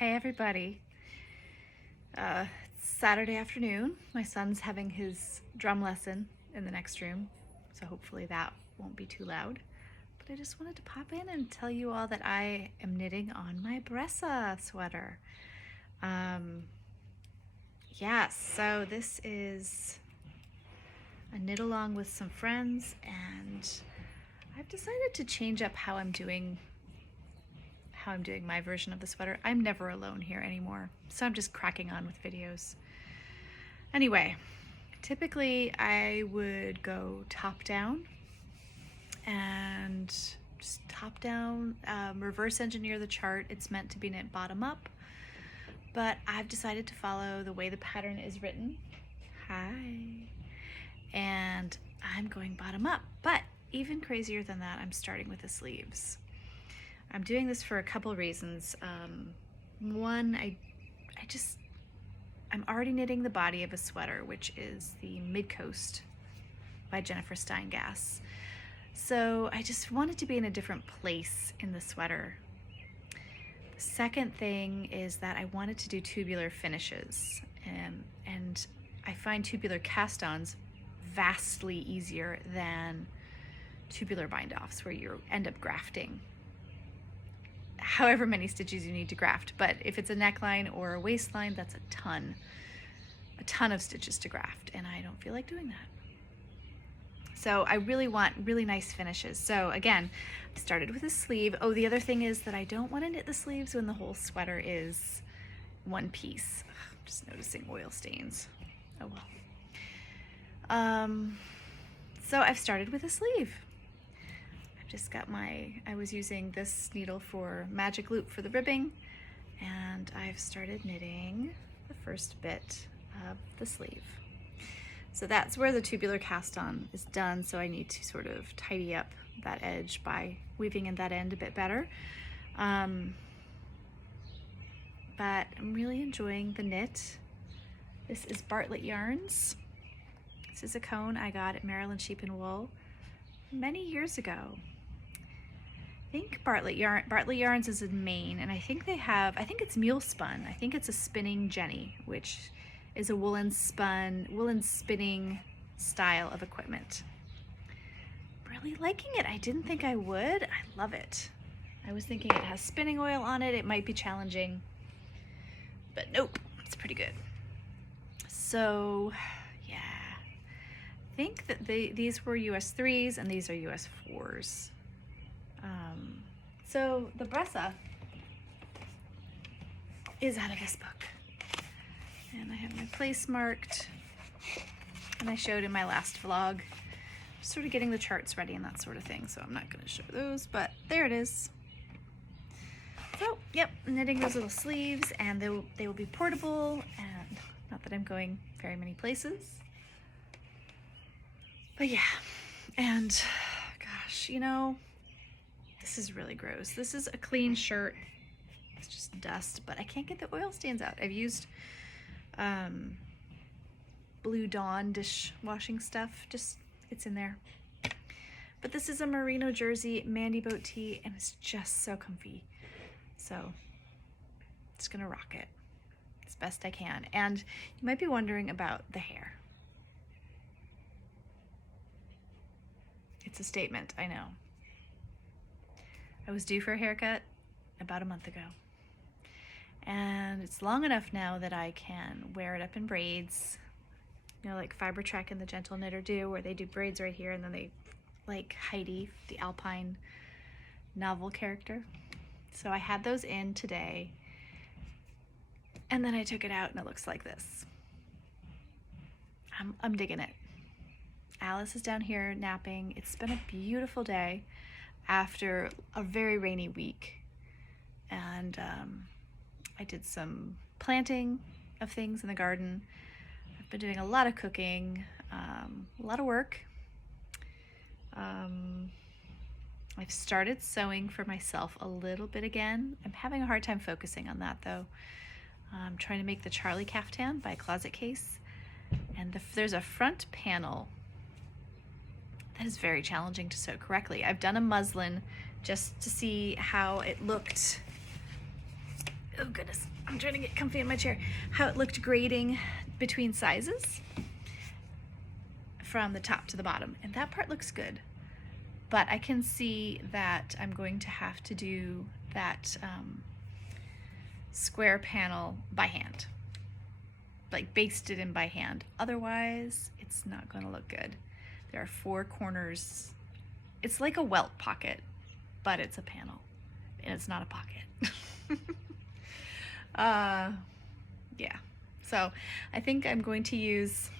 Hey everybody. It's Saturday afternoon. My son's having his drum lesson in the next room, so hopefully that won't be too loud. But I just wanted to pop in and tell you all that I am knitting on my Brezza sweater. So this is a knit along with some friends, and I've decided to change up how I'm doing my version of the sweater. I'm never alone here anymore, so I'm just cracking on with videos. Anyway, typically I would go top down and just top down, reverse engineer the chart. It's meant to be knit bottom up, but I've decided to follow the way the pattern is written. And I'm going bottom up, but even crazier than that, I'm starting with the sleeves. I'm doing this for a couple reasons. One, I'm already knitting the body of a sweater, which is the Midcoast by Jennifer Steingass. So I just wanted to be in a different place in the sweater. The second thing is that I wanted to do tubular finishes, and I find tubular cast-ons vastly easier than tubular bind-offs, where you end up grafting however many stitches you need to graft. But if it's a neckline or a waistline, that's a ton of stitches to graft, and I don't feel like doing that. So I really want really nice finishes. So again, I started with a sleeve. Oh, the other thing is that I don't want to knit the sleeves when the whole sweater is one piece. I'm just noticing oil stains. Oh well. So I've started with a sleeve. Just got I was using this needle for magic loop for the ribbing, and I've started knitting the first bit of the sleeve. So that's where the tubular cast on is done, so I need to sort of tidy up that edge by weaving in that end a bit better. But I'm really enjoying the knit. This is Bartlett Yarns. This is a cone I got at Maryland Sheep and Wool many years ago. I think Bartlett Yarns is in Maine, and I think it's mule spun. I think it's a spinning jenny, which is a woolen spinning style of equipment. Really liking it. I didn't think I would. I love it. I was thinking it has spinning oil on it. It might be challenging, but nope, it's pretty good. So yeah, I think that these were US 3s and these are US 4s. So the Brezza is out of this book, and I have my place marked, and I showed in my last vlog, just sort of getting the charts ready and that sort of thing, so I'm not going to show those, but there it is. So yep, knitting those little sleeves, and they will be portable, and not that I'm going very many places, but yeah. And gosh, you know, this is really gross. This is a clean shirt. It's just dust, but I can't get the oil stains out. I've used Blue Dawn dishwashing stuff. It's in there. But this is a merino jersey Mandy boat tee, and it's just so comfy. So just gonna rock it as best I can. And you might be wondering about the hair. It's a statement, I know. I was due for a haircut about a month ago, and it's long enough now that I can wear it up in braids, you know, like Fiber Trek and the Gentle Knitter do, where they do braids right here and then they, like Heidi, the Alpine novel character. So I had those in today, and then I took it out and it looks like this. I'm digging it. Alice is down here napping. It's been a beautiful day after a very rainy week, and I did some planting of things in the garden. I've been doing a lot of cooking, a lot of work. I've started sewing for myself a little bit again. I'm having a hard time focusing on that though. I'm trying to make the Charlie caftan by Closet Case, and there's a front panel that is very challenging to sew correctly. I've done a muslin just to see how it looked oh goodness, I'm trying to get comfy in my chair, how it looked grading between sizes from the top to the bottom. And that part looks good. But I can see that I'm going to have to do that square panel by hand. Like baste it in by hand. Otherwise, it's not going to look good. There are 4 corners. It's like a welt pocket, but it's a panel. And it's not a pocket. Yeah. So I think I'm going to use,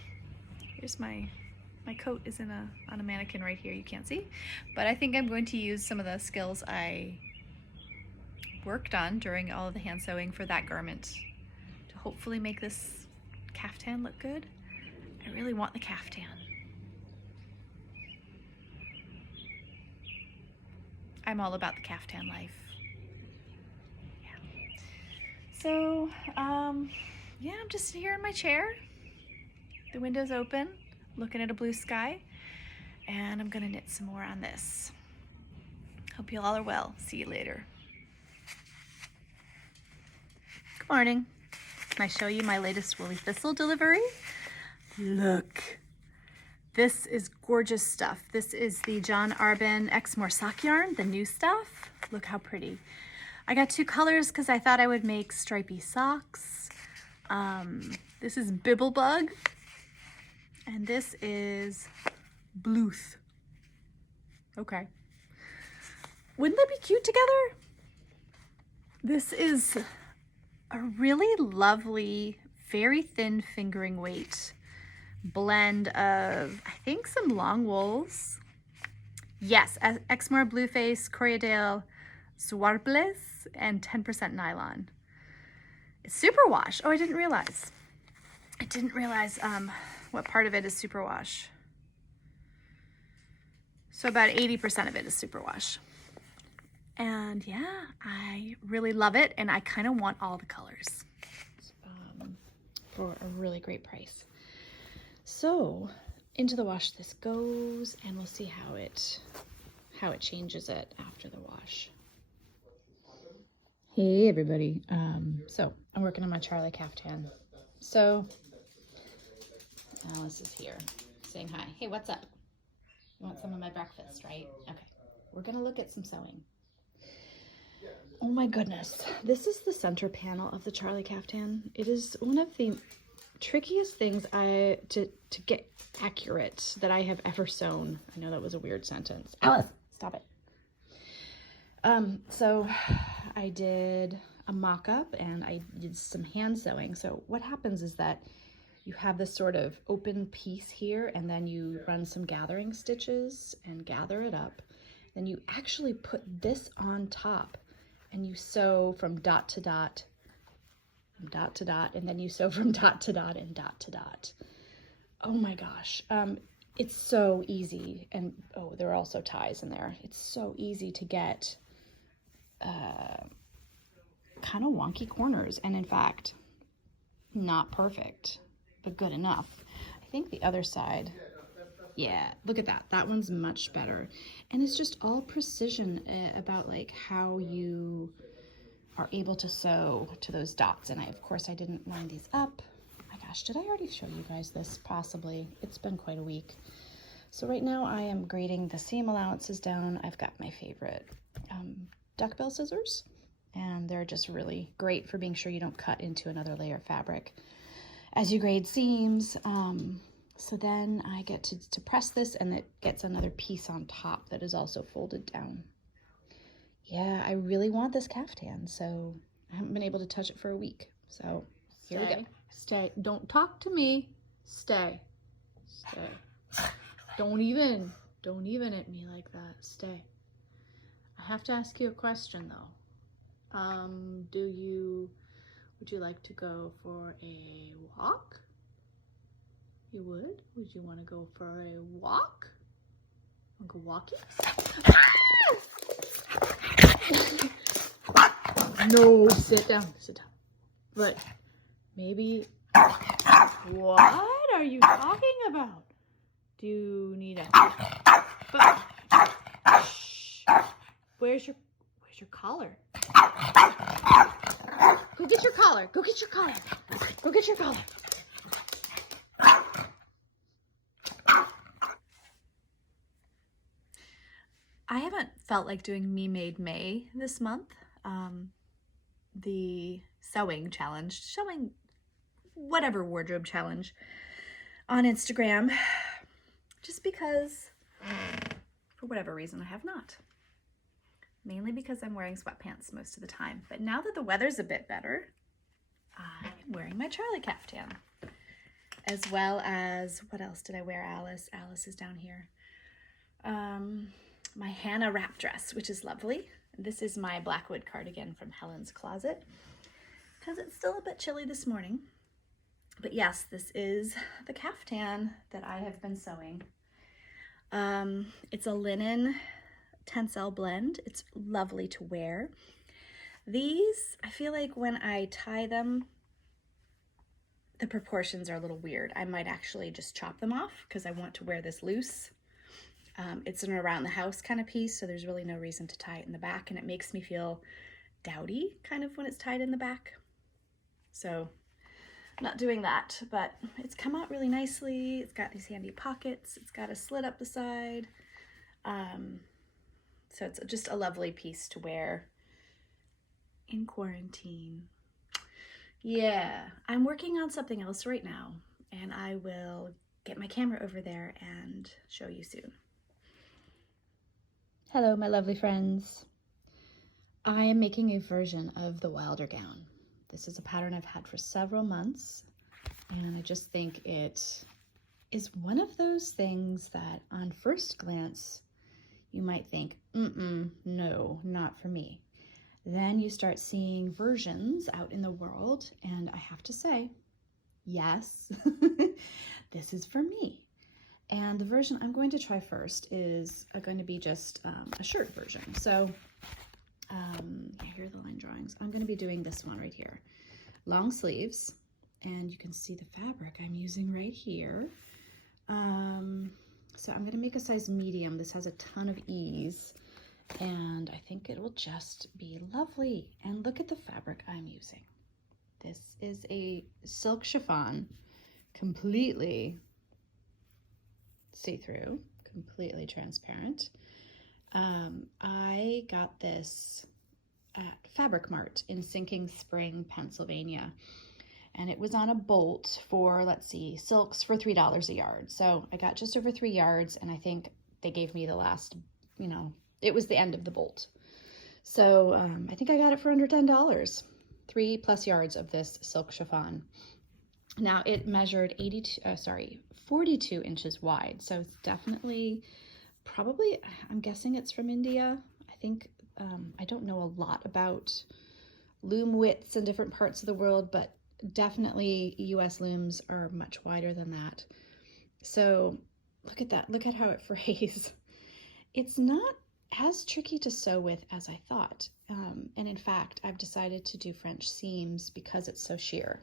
here's my coat is on a mannequin right here, you can't see, but I think I'm going to use some of the skills I worked on during all of the hand sewing for that garment to hopefully make this caftan look good. I really want the caftan. I'm all about the caftan life. Yeah. So, yeah, I'm just here in my chair. The window's open, looking at a blue sky, and I'm gonna knit some more on this. Hope you all are well. See you later. Good morning. Can I show you my latest woolly thistle delivery? Look. This is gorgeous stuff. This is the John Arbin Exmoor sock yarn, the new stuff. Look how pretty. I got 2 colors because I thought I would make stripy socks. This is Bibblebug, and this is Blouse. Okay. Wouldn't they be cute together? This is a really lovely, very thin fingering weight blend of, I think, some long wools. Yes, Exmoor Blueface, Corriedale Swarbles, and 10% nylon. It's superwash. Oh, I didn't realize. What part of it is superwash. So about 80% of it is superwash. And yeah, I really love it, and I kind of want all the colors for a really great price. So into the wash this goes, and we'll see how it changes it after the wash. Hey everybody, so I'm working on my Charlie caftan. So Alice is here saying hi. Hey, what's up? You want some of my breakfast, right? Okay, we're gonna look at some sewing. Oh my goodness, this is the center panel of the Charlie caftan. It is one of the trickiest things to get accurate that I have ever sewn. I know that was a weird sentence. Alice, stop it. So I did a mock-up and I did some hand sewing. So what happens is that you have this sort of open piece here, and then you run some gathering stitches and gather it up. Then you actually put this on top, and you sew from dot to dot, from dot to dot, and then you sew from dot to dot and dot to dot. Oh my gosh. It's so easy. And oh, there are also ties in there. It's so easy to get kind of wonky corners, and in fact, not perfect, but good enough. I think the other side, yeah, look at that. That one's much better. And it's just all precision about like how you are able to sew to those dots. And of course, I didn't line these up. Oh my gosh, did I already show you guys this? Possibly. It's been quite a week. So right now I am grading the seam allowances down. I've got my favorite duckbill scissors, and they're just really great for being sure you don't cut into another layer of fabric as you grade seams. So then I get to press this, and it gets another piece on top that is also folded down. Yeah, I really want this caftan, so I haven't been able to touch it for a week. So here we go. Stay. Don't talk to me. Stay. Stay. Don't even at me like that. Stay. I have to ask you a question though. Would you like to go for a walk? You would? Would you want to go for a walk? Go walking? No, sit down, sit down. But maybe, what are you talking about? Do you need a, shh. Where's your collar? collar. Go get your collar. Go get your collar. I haven't felt like doing Me Made May this month. The sewing challenge, showing whatever wardrobe challenge on Instagram, just because, for whatever reason, I have not. Mainly because I'm wearing sweatpants most of the time. But now that the weather's a bit better, I'm wearing my Charlie caftan. As well as, what else did I wear, Alice? Alice is down here. My Hannah wrap dress, which is lovely. This is my Blackwood cardigan from Helen's Closet, because it's still a bit chilly this morning. But yes, this is the caftan that I have been sewing. It's a linen tencel blend. It's lovely to wear. These, I feel like when I tie them, the proportions are a little weird. I might actually just chop them off because I want to wear this loose. It's an around the house kind of piece, so there's really no reason to tie it in the back, and it makes me feel dowdy kind of when it's tied in the back. So I'm not doing that, but it's come out really nicely. It's got these handy pockets. It's got a slit up the side. So it's just a lovely piece to wear in quarantine. Yeah, I'm working on something else right now, and I will get my camera over there and show you soon. Hello, my lovely friends. I am making a version of the Wilder gown. This is a pattern I've had for several months, and I just think it is one of those things that on first glance, you might think, no, not for me. Then you start seeing versions out in the world, and I have to say, yes, this is for me. And the version I'm going to try first is going to be just a shirt version. So here are the line drawings. I'm going to be doing this one right here. Long sleeves, and you can see the fabric I'm using right here. So I'm going to make a size medium. This has a ton of ease, and I think it will just be lovely. And look at the fabric I'm using. This is a silk chiffon, completely see-through, completely transparent. I got this at Fabric Mart in Sinking Spring, Pennsylvania, and it was on a bolt for, let's see, silks for $3 a yard. So I got just over 3 yards, and I think they gave me the last, it was the end of the bolt. So I think I got it for under $10, 3+ yards of this silk chiffon. Now it measured 42 inches wide. So it's definitely, probably, I'm guessing it's from India. I think, I don't know a lot about loom widths in different parts of the world, but definitely US looms are much wider than that. So look at that. Look at how it frays. It's not as tricky to sew with as I thought. And in fact, I've decided to do French seams because it's so sheer.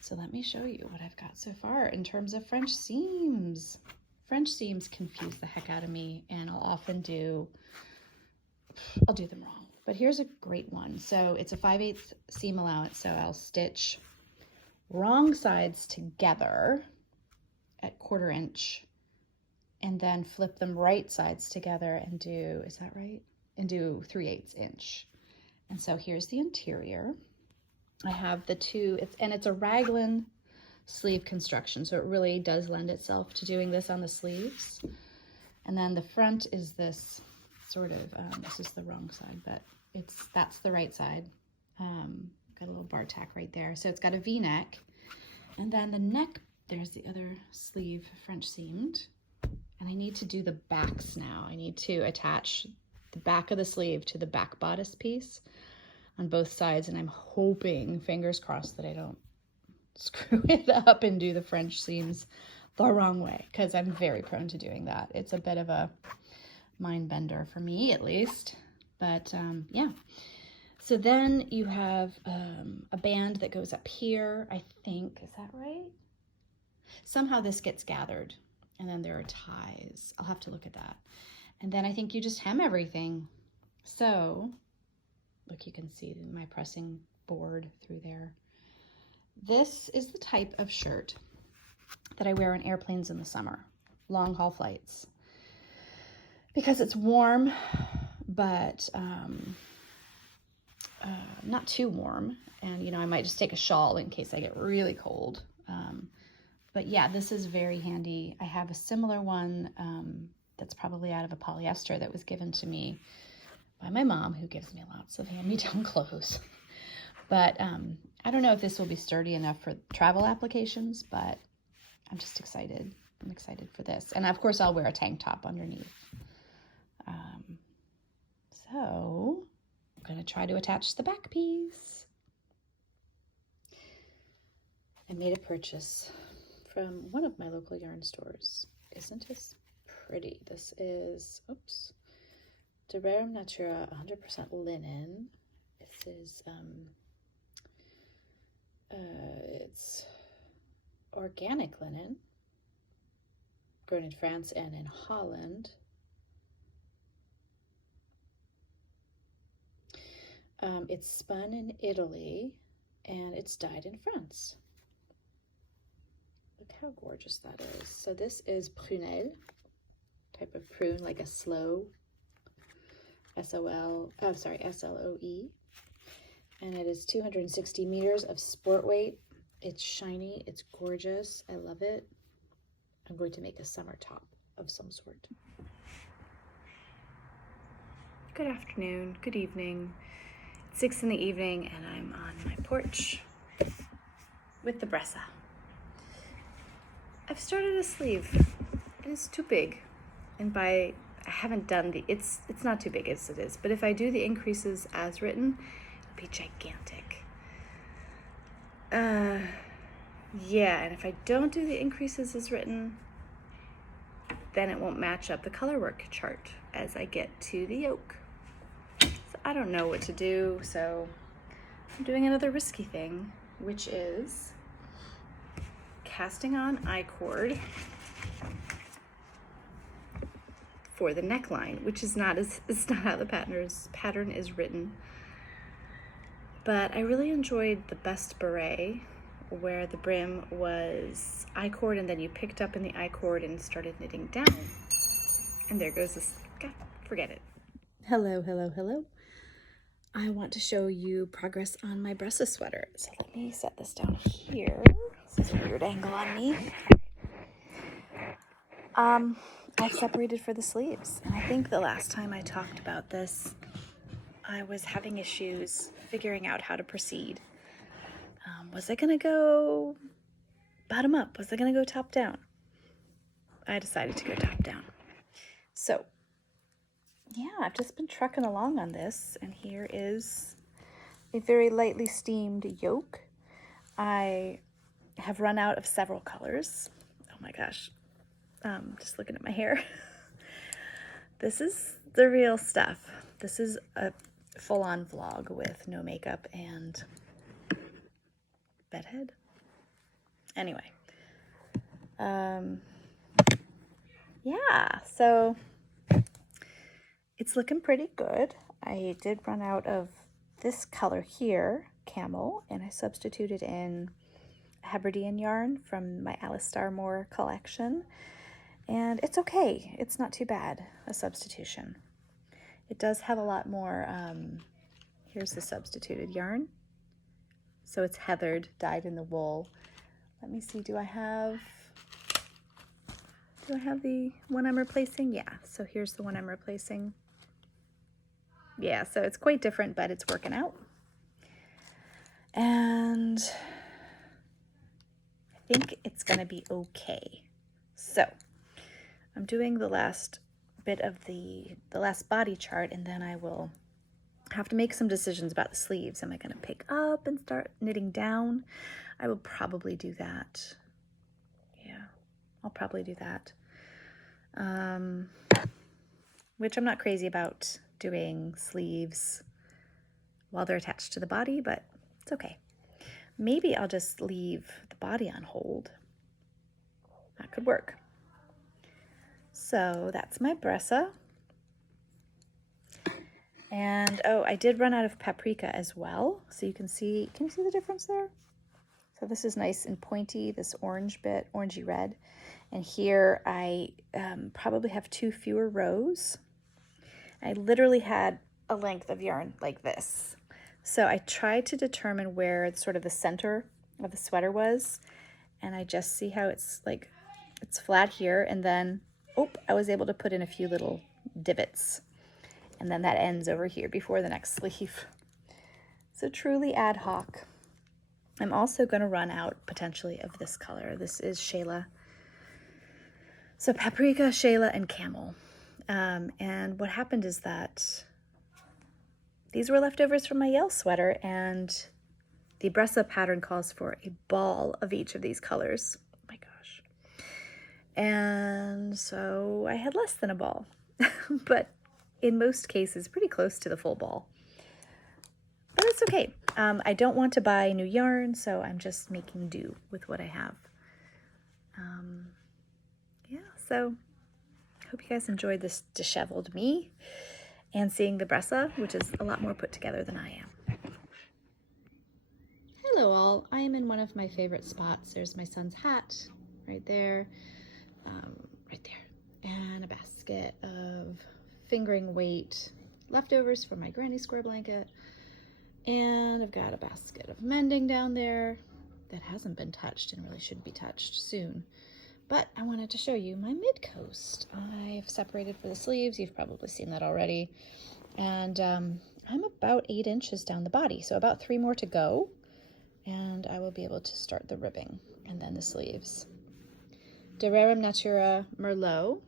So let me show you what I've got so far in terms of French seams. French seams confuse the heck out of me, and I'll do them wrong. But here's a great one. So it's a 5/8 seam allowance, so I'll stitch wrong sides together at 1/4 inch, and then flip them right sides together and do, is that right? And do 3/8 inch. And so here's the interior. I have the two, it's a raglan sleeve construction, so it really does lend itself to doing this on the sleeves. And then the front is this sort of, this is the wrong side, but that's the right side. Got a little bar tack right there. So it's got a V-neck, and then the neck, there's the other sleeve French seamed. And I need to do the backs now. I need to attach the back of the sleeve to the back bodice piece on both sides, and I'm hoping, fingers crossed, that I don't screw it up and do the French seams the wrong way, because I'm very prone to doing that. It's a bit of a mind bender for me, at least. But yeah. So then you have a band that goes up here, I think. Is that right? Somehow this gets gathered, and then there are ties. I'll have to look at that. And then I think you just hem everything. So Look, you can see my pressing board through there. This is the type of shirt that I wear on airplanes in the summer, long haul flights, because it's warm, but not too warm. And, I might just take a shawl in case I get really cold. But yeah, this is very handy. I have a similar one that's probably out of a polyester that was given to me by my mom, who gives me lots of hand-me-down clothes. But I don't know if this will be sturdy enough for travel applications, but I'm just excited. I'm excited for this. And of course, I'll wear a tank top underneath. So I'm going to try to attach the back piece. I made a purchase from one of my local yarn stores. Isn't this pretty? This is, De Rerum Natura 100% linen. This is, it's organic linen, grown in France and in Holland. It's spun in Italy and it's dyed in France. Look how gorgeous that is. So this is prunelle, type of prune, like a sloe, S-L-O-E. And it is 260 meters of sport weight. It's shiny, it's gorgeous, I love it. I'm going to make a summer top of some sort. Good afternoon, good evening. It's 6 in the evening and I'm on my porch with the Brezza. I've started a sleeve and it's too big. And I haven't done it's not too big as it is, but if I do the increases as written, it'll be gigantic. Yeah, and if I don't do the increases as written, then it won't match up the color work chart as I get to the yoke. So I don't know what to do, so I'm doing another risky thing, which is casting on I-cord for the neckline, which is it's not how the pattern is written. But I really enjoyed the Best Beret, where the brim was I-cord and then you picked up in the I-cord and started knitting down. And there goes this, God, forget it. Hello, hello, hello. I want to show you progress on my Brezza sweater. So let me set this down here. This is a weird angle on me. I've separated for the sleeves. And I think the last time I talked about this, I was having issues figuring out how to proceed. Was I gonna go bottom up? Was I gonna go top down? I decided to go top down. So, yeah, I've just been trucking along on this, and here is a very lightly steamed yoke. I have run out of several colors. Oh my gosh, just looking at my hair. This is the real stuff. This is a full-on vlog with no makeup and bedhead. Anyway, yeah, so it's looking pretty good. I did run out of this color here, camel, and I substituted in Hebridean yarn from my Alice Starmore collection, and it's okay. It's not too bad, a substitution. It does have a lot more, here's the substituted yarn. So it's heathered, dyed in the wool. Let me see, do I have the one I'm replacing? Yeah, so here's the one I'm replacing. Yeah, so it's quite different, but it's working out. And I think it's gonna be okay. So I'm doing the last bit of the last body chart, and then I will have to make some decisions about the sleeves. Am I going to pick up and start knitting down? I will probably do that. Yeah, I'll probably do that. Which I'm not crazy about doing sleeves while they're attached to the body, but it's okay. Maybe I'll just leave the body on hold. That could work. So that's my Brezza. And oh, I did run out of paprika as well. So you can you see the difference there? So this is nice and pointy, this orange bit, orangey red. And here I probably have 2 fewer rows. I literally had a length of yarn like this. So I tried to determine where sort of the center of the sweater was. And I just see how it's like, it's flat here. And then, I was able to put in a few little divots. And then that ends over here before the next sleeve. So truly ad hoc. I'm also going to run out potentially of this color. This is Shayla. So paprika, Shayla, and camel. And what happened is that these were leftovers from my Yale sweater, and the Brezza pattern calls for a ball of each of these colors. Oh my gosh. And so I had less than a ball, but in most cases, pretty close to the full ball. But it's okay. I don't want to buy new yarn, so I'm just making do with what I have. Yeah, so hope you guys enjoyed this disheveled me and seeing the Brezza, which is a lot more put together than I am. Hello all, I am in one of my favorite spots. There's my son's hat right there, and a basket of fingering weight leftovers from my granny square blanket. And I've got a basket of mending down there that hasn't been touched and really should be touched soon. But I wanted to show you my mid-coast. I've separated for the sleeves. You've probably seen that already. And I'm about 8 inches down the body, so about 3 more to go. And I will be able to start the ribbing and then the sleeves. De Rerum Natura Merlot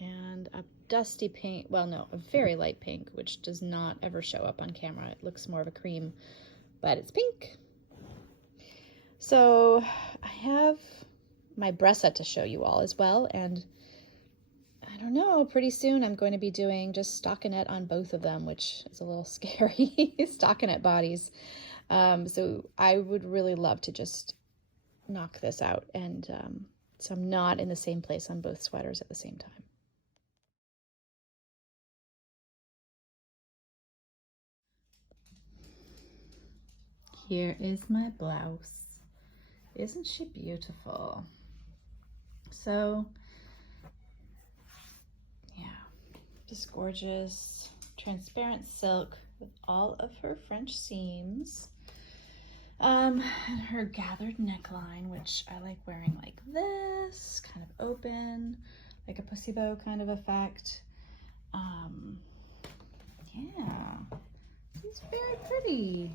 and a dusty pink, well no, a very light pink, which does not ever show up on camera. It looks more of a cream, but it's pink. So I have my Brezza to show you all as well, and I don't know, pretty soon I'm going to be doing just stockinette on both of them, which is a little scary, stockinette bodies. So I would really love to just knock this out, and so I'm not in the same place on both sweaters at the same time. Here is my blouse. Isn't she beautiful? So, yeah, just gorgeous, transparent silk with all of her French seams. And her gathered neckline, which I like wearing like this, kind of open, like a pussy bow kind of effect. Yeah, she's very pretty.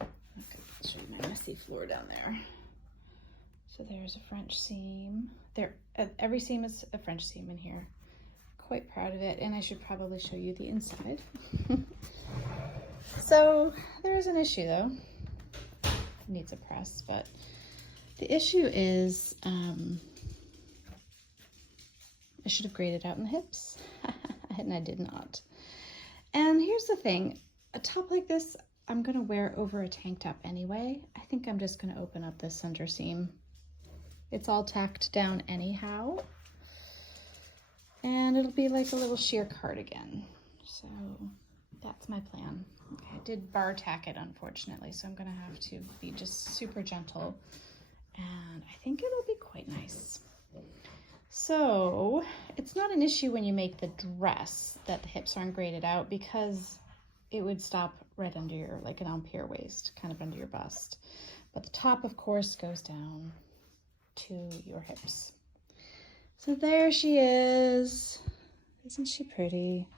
Okay, I'll show you my messy floor down there. So there's a French seam. There, every seam is a French seam in here. Quite proud of it, and I should probably show you the inside. So there is an issue though. It needs a press, but the issue is I should have graded out in the hips, and I did not. And here's the thing, a top like this, I'm gonna wear over a tank top anyway. I think I'm just gonna open up this center seam. It's all tacked down anyhow. And it'll be like a little sheer cardigan. So that's my plan. I did bar tack it, unfortunately, so I'm gonna have to be just super gentle. And I think it'll be quite nice. So it's not an issue when you make the dress that the hips aren't graded out, because it would stop right under your, like an empire waist, kind of under your bust. But the top, of course, goes down to your hips. So there she is. Isn't she pretty?